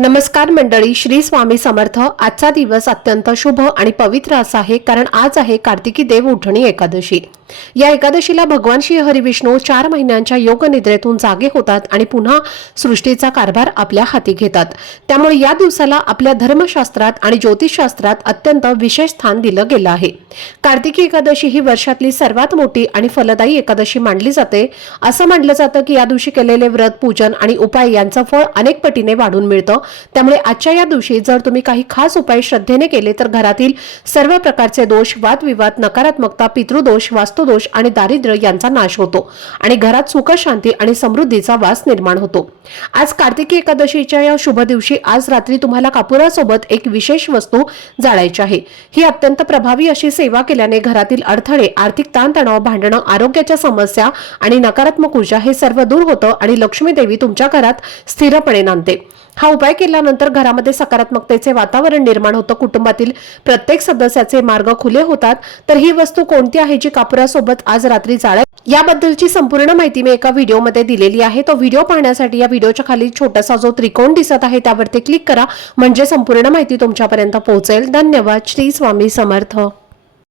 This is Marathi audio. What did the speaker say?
नमस्कार मंडळी, श्री स्वामी समर्थ। आजचा दिवस अत्यंत शुभ आणि पवित्र असा आहे, कारण आज आहे कार्तिकी देव उठणी एकादशी। या एकादशीला भगवान श्री हरिविष्णू 4 महिन्यांच्या योग निद्रेतून जागे होतात आणि पुन्हा सृष्टीचा कारभार आपल्या हाती घेतात। त्यामुळे या दिवसाला आपल्या धर्मशास्त्रात आणि ज्योतिषशास्त्रात अत्यंत विशेष स्थान दिलं गेलं आहे। कार्तिकी एकादशी ही वर्षातली सर्वात मोठी आणि फलदायी एकादशी मानली जाते। असं मानलं जातं की या दिवशी केलेले व्रत, पूजन आणि उपाय यांचं फळ अनेक पटीने वाढून मिळतं। त्यामुळे आजच्या या दिवशी जर तुम्ही काही खास उपाय श्रद्धेने केले तर घरातील सर्व प्रकारचे दोष, वादविवाद, नकारात्मकता, पितृदोष, वास्तुदोष आणि दारिद्र्य यांचा नाश होतो आणि घरात सुख, शांती आणि समृद्धीचा वास निर्माण होतो। आज कार्तिकी एकादशीच्या या शुभ दिवशी आज रात्री तुम्हाला कापुरासोबत एक विशेष वस्तू जाळायची आहे। ही अत्यंत प्रभावी अशी सेवा केल्याने घरातील अडथळे, आर्थिक ताणतणाव, भांडणं, आरोग्याच्या समस्या आणि नकारात्मक ऊर्जा हे सर्व दूर होतं आणि लक्ष्मी देवी तुमच्या घरात स्थिरपणे नांदते। हा उपाय केल्यानंतर घरामध्ये सकारात्मकतेचे वातावरण निर्माण होतं, कुटुंबातील प्रत्येक सदस्याचे मार्ग खुले होतात। तर ही वस्तू कोणती आहे जी कापुरासोबत आज रात्री जाळायची याबद्दलची संपूर्ण माहिती मी एका व्हिडिओमध्ये दिलेली आहे। तो व्हिडिओ पाहण्यासाठी या व्हिडिओच्या खाली छोटासा जो त्रिकोण दिसत आहे त्यावरती क्लिक करा, म्हणजे संपूर्ण माहिती तुमच्यापर्यंत पोहोचेल। धन्यवाद। श्री स्वामी समर्थ।